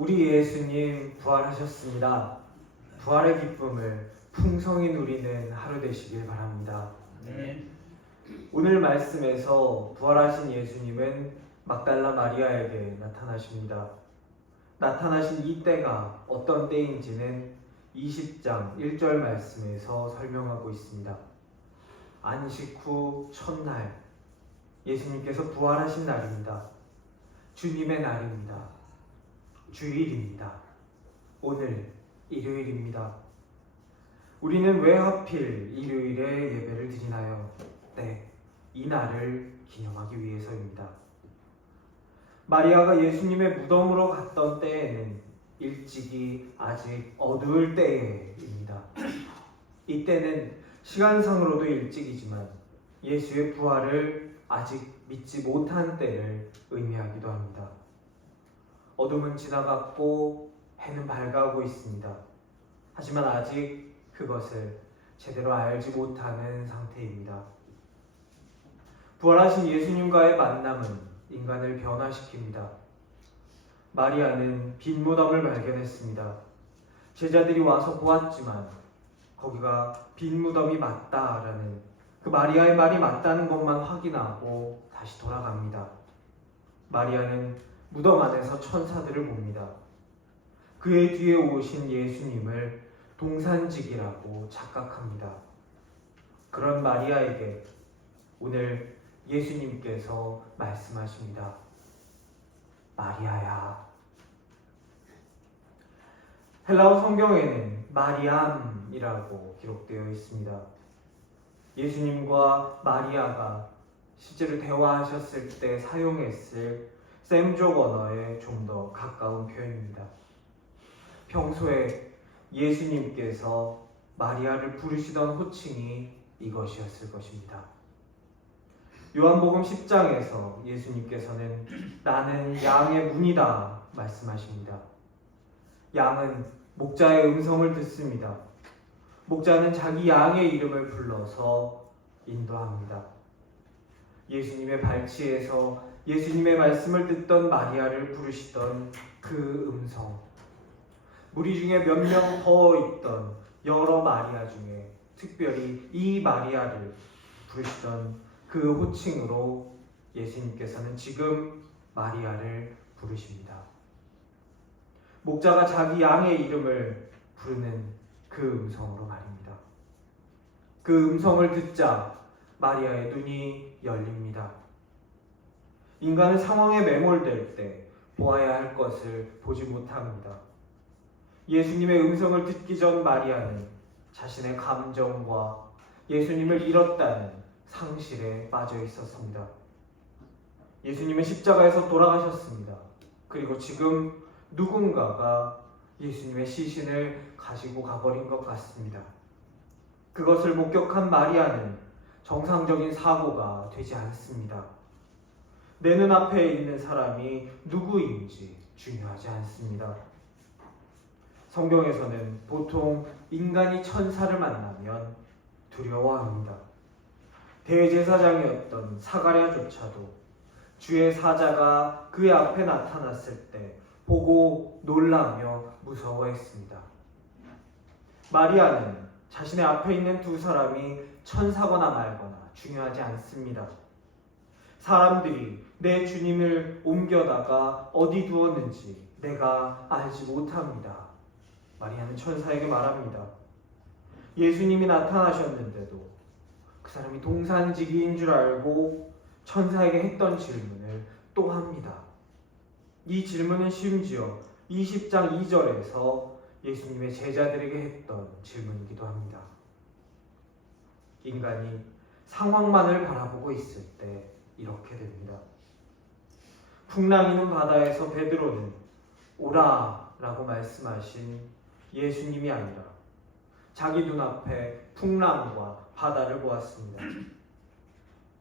우리 예수님 부활하셨습니다. 부활의 기쁨을 풍성히 누리는 하루 되시길 바랍니다. 네. 오늘 말씀에서 부활하신 예수님은 막달라 마리아에게 나타나십니다. 나타나신 이 때가 어떤 때인지는 20장 1절 말씀에서 설명하고 있습니다. 안식 후 첫날, 예수님께서 부활하신 날입니다. 주님의 날입니다. 주일입니다. 오늘 일요일입니다. 우리는 왜 하필 일요일에 예배를 드리나요? 네, 이 날을 기념하기 위해서입니다. 마리아가 예수님의 무덤으로 갔던 때에는 일찍이 아직 어두울 때입니다. 이때는 시간상으로도 일찍이지만 예수의 부활을 아직 믿지 못한 때를 의미하기도 합니다. 어둠은 지나갔고 해는 밝아오고 있습니다. 하지만 아직 그것을 제대로 알지 못하는 상태입니다. 부활하신 예수님과의 만남은 인간을 변화시킵니다. 마리아는 빈 무덤을 발견했습니다. 제자들이 와서 보았지만 거기가 빈 무덤이 맞다라는 그 마리아의 말이 맞다는 것만 확인하고 다시 돌아갑니다. 마리아는 무덤 안에서 천사들을 봅니다. 그의 뒤에 오신 예수님을 동산직이라고 착각합니다. 그런 마리아에게 오늘 예수님께서 말씀하십니다. 마리아야. 헬라어 성경에는 마리암이라고 기록되어 있습니다. 예수님과 마리아가 실제로 대화하셨을 때 사용했을 셈족 언어에 좀 더 가까운 표현입니다. 평소에 예수님께서 마리아를 부르시던 호칭이 이것이었을 것입니다. 요한복음 10장에서 예수님께서는 나는 양의 문이다 말씀하십니다. 양은 목자의 음성을 듣습니다. 목자는 자기 양의 이름을 불러서 인도합니다. 예수님의 발치에서 예수님의 말씀을 듣던 마리아를 부르시던 그 음성, 무리 중에 몇 명 더 있던 여러 마리아 중에 특별히 이 마리아를 부르시던 그 호칭으로 예수님께서는 지금 마리아를 부르십니다. 목자가 자기 양의 이름을 부르는 그 음성으로 말입니다. 그 음성을 듣자 마리아의 눈이 열립니다. 인간은 상황에 매몰될 때 보아야 할 것을 보지 못합니다. 예수님의 음성을 듣기 전 마리아는 자신의 감정과 예수님을 잃었다는 상실에 빠져 있었습니다. 예수님은 십자가에서 돌아가셨습니다. 그리고 지금 누군가가 예수님의 시신을 가지고 가버린 것 같습니다. 그것을 목격한 마리아는 정상적인 사고가 되지 않습니다. 내 눈앞에 있는 사람이 누구인지 중요하지 않습니다. 성경에서는 보통 인간이 천사를 만나면 두려워합니다. 대제사장이었던 사가랴조차도 주의 사자가 그의 앞에 나타났을 때 보고 놀라며 무서워했습니다. 마리아는 자신의 앞에 있는 두 사람이 천사거나 말거나 중요하지 않습니다. 사람들이 내 주님을 옮겨다가 어디 두었는지 내가 알지 못합니다. 마리아는 천사에게 말합니다. 예수님이 나타나셨는데도 그 사람이 동산지기인 줄 알고 천사에게 했던 질문을 또 합니다. 이 질문은 심지어 20장 2절에서 예수님의 제자들에게 했던 질문이기도 합니다. 인간이 상황만을 바라보고 있을 때 이렇게 됩니다. 풍랑이는 바다에서 베드로는 오라 라고 말씀하신 예수님이 아니라 자기 눈앞에 풍랑과 바다를 보았습니다.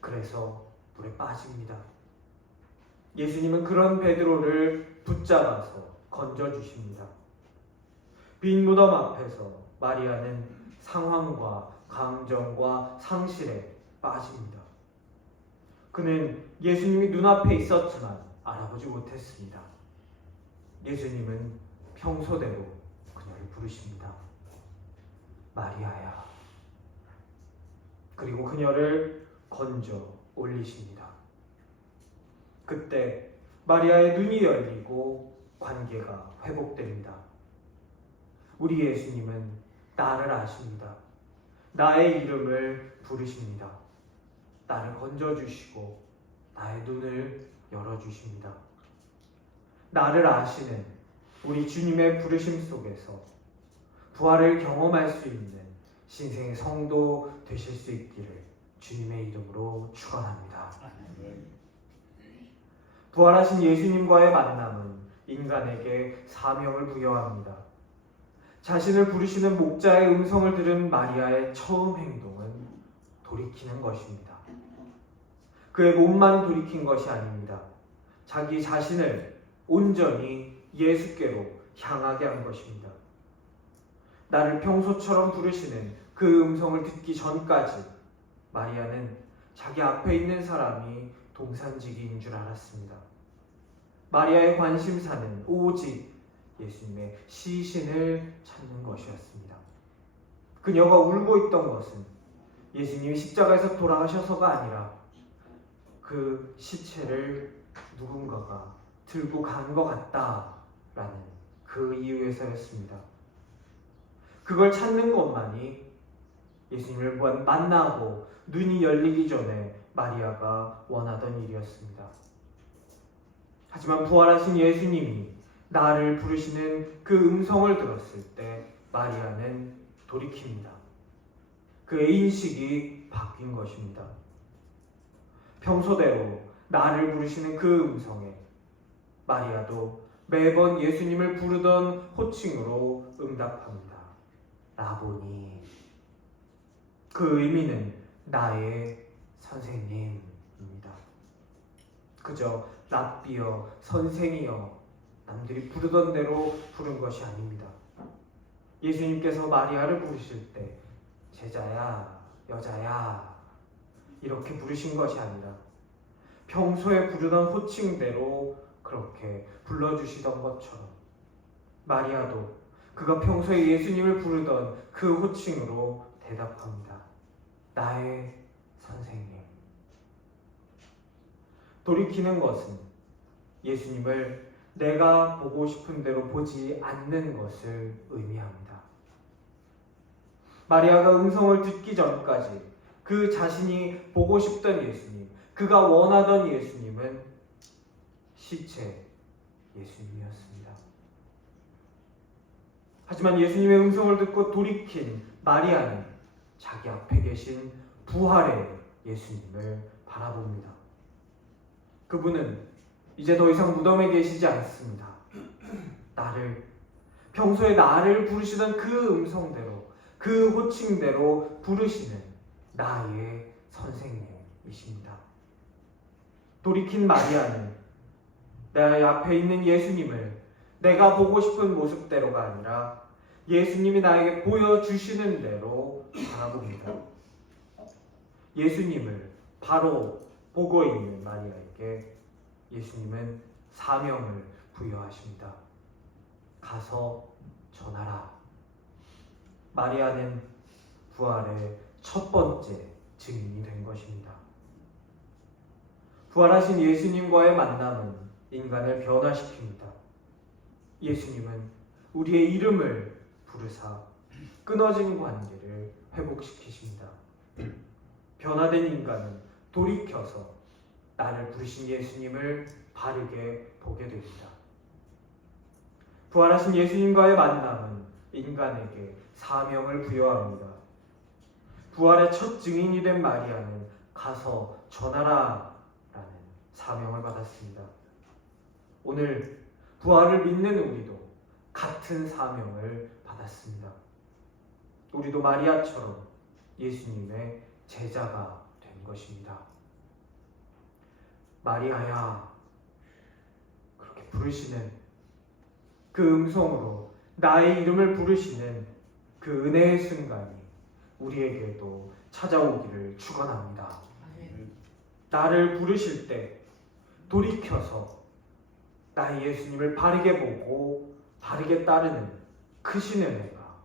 그래서 물에 빠집니다. 예수님은 그런 베드로를 붙잡아서 건져주십니다. 빈 무덤 앞에서 마리아는 상황과 감정과 상실에 빠집니다. 그는 예수님이 눈앞에 있었지만 알아보지 못했습니다. 예수님은 평소대로 그녀를 부르십니다. 마리아야. 그리고 그녀를 건져 올리십니다. 그때 마리아의 눈이 열리고 관계가 회복됩니다. 우리 예수님은 나를 아십니다. 나의 이름을 부르십니다. 나를 건져주시고 나의 눈을 열어주십니다. 나를 아시는 우리 주님의 부르심 속에서 부활을 경험할 수 있는 신생의 성도 되실 수 있기를 주님의 이름으로 축원합니다. 부활하신 예수님과의 만남은 인간에게 사명을 부여합니다. 자신을 부르시는 목자의 음성을 들은 마리아의 처음 행동은 돌이키는 것입니다. 그의 몸만 돌이킨 것이 아닙니다. 자기 자신을 온전히 예수께로 향하게 한 것입니다. 나를 평소처럼 부르시는 그 음성을 듣기 전까지 마리아는 자기 앞에 있는 사람이 동산지기인 줄 알았습니다. 마리아의 관심사는 오직 예수님의 시신을 찾는 것이었습니다. 그녀가 울고 있던 것은 예수님이 십자가에서 돌아가셔서가 아니라 그 시체를 누군가가 들고 간 것 같다라는 그 이유에서였습니다. 그걸 찾는 것만이 예수님을 만나고 눈이 열리기 전에 마리아가 원하던 일이었습니다. 하지만 부활하신 예수님이 나를 부르시는 그 음성을 들었을 때 마리아는 돌이킵니다. 그의 인식이 바뀐 것입니다. 평소대로 나를 부르시는 그 음성에 마리아도 매번 예수님을 부르던 호칭으로 응답합니다. 라보니. 그 의미는 나의 선생님입니다. 그저 랍비여, 선생이여, 남들이 부르던 대로 부른 것이 아닙니다. 예수님께서 마리아를 부르실 때 제자야, 여자야 이렇게 부르신 것이 아니라 평소에 부르던 호칭대로 그렇게 불러주시던 것처럼 마리아도 그가 평소에 예수님을 부르던 그 호칭으로 대답합니다. 나의 선생님. 돌이키는 것은 예수님을 내가 보고 싶은 대로 보지 않는 것을 의미합니다. 마리아가 음성을 듣기 전까지 그 자신이 보고 싶던 예수님, 그가 원하던 예수님은 시체 예수님이었습니다. 하지만 예수님의 음성을 듣고 돌이킨 마리아는 자기 앞에 계신 부활의 예수님을 바라봅니다. 그분은 이제 더 이상 무덤에 계시지 않습니다. 평소에 나를 부르시던 그 음성대로, 그 호칭대로 부르시는 나의 선생님이십니다. 돌이킨 마리아는 내 앞에 있는 예수님을 내가 보고 싶은 모습대로가 아니라 예수님이 나에게 보여주시는 대로 바라봅니다. 예수님을 바로 보고 있는 마리아에게 예수님은 사명을 부여하십니다. 가서 전하라. 마리아는 부활의 첫 번째 증인이 된 것입니다. 부활하신 예수님과의 만남은 인간을 변화시킵니다. 예수님은 우리의 이름을 부르사 끊어진 관계를 회복시키십니다. 변화된 인간은 돌이켜서 나를 부르신 예수님을 바르게 보게 됩니다. 부활하신 예수님과의 만남은 인간에게 사명을 부여합니다. 부활의 첫 증인이 된 마리아는 가서 전하라 라는 사명을 받았습니다. 오늘 부활을 믿는 우리도 같은 사명을 받았습니다. 우리도 마리아처럼 예수님의 제자가 된 것입니다. 마리아야, 그렇게 부르시는 그 음성으로 나의 이름을 부르시는 그 은혜의 순간이 우리에게도 찾아오기를 축원합니다. 나를 부르실 때 돌이켜서 나의 예수님을 바르게 보고 바르게 따르는 크신 은혜가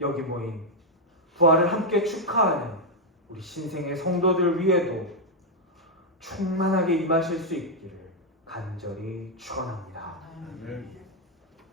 여기 모인 부활을 함께 축하하는 우리 신생의 성도들 위에도 충만하게 임하실 수 있기를 간절히 축원합니다. 아멘.